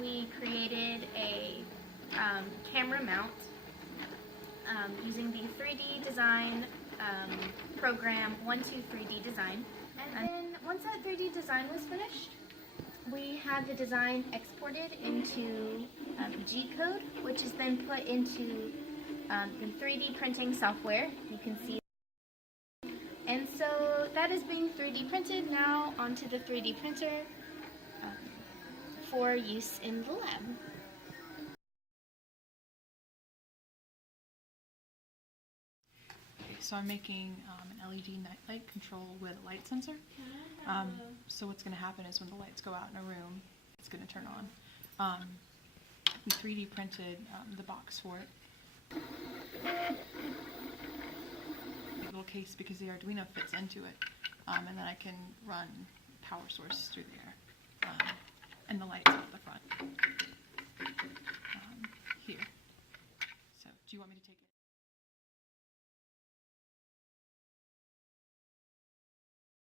we created a camera mount using the 3D design program 123D Design. And then once that 3D design was finished, we had the design exported into G-code, which is then put into the 3D printing software. You can see. And so that is being 3D printed now onto the 3D printer for use in the lab. So I'm making an LED nightlight control with a light sensor. So what's going to happen is when the lights go out in a room, it's going to turn on. We 3D printed the box for it. A little case because the Arduino fits into it, and then I can run power source through there, and the lights at the front here. So do you want me to take it?